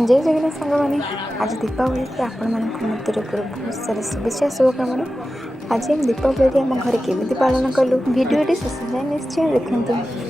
जय जगन्नाथ सांग मैंने आज दीपावली की आपण मान मध्य बहुत सारा शुभेच्छा शुभकामना। आज हम दीपावली आम घर केमी पालन कलु भिडियोटी शेष जाए निश्चय देखते।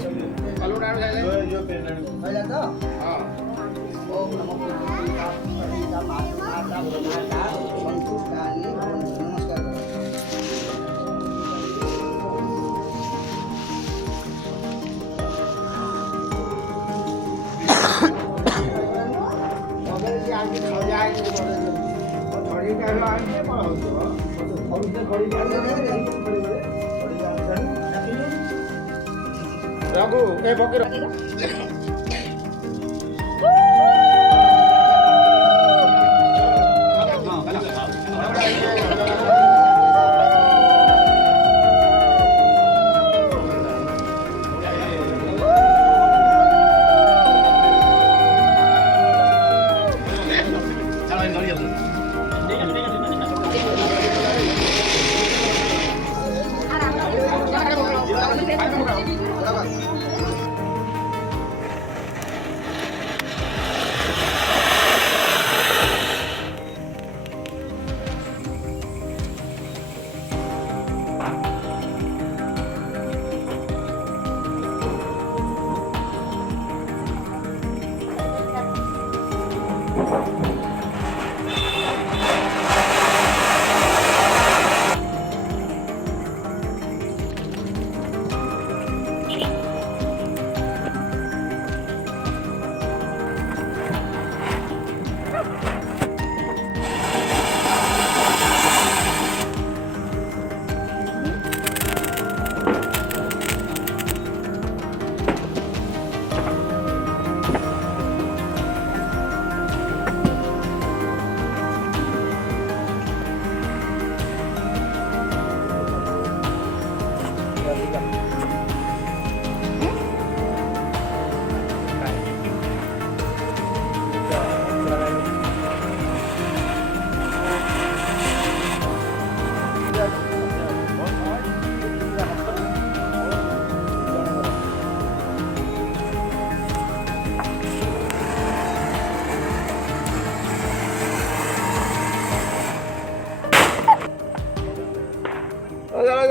रघु ए बकर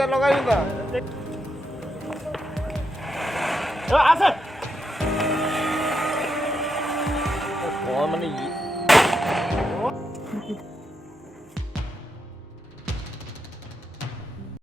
लगाइदिनु त आछ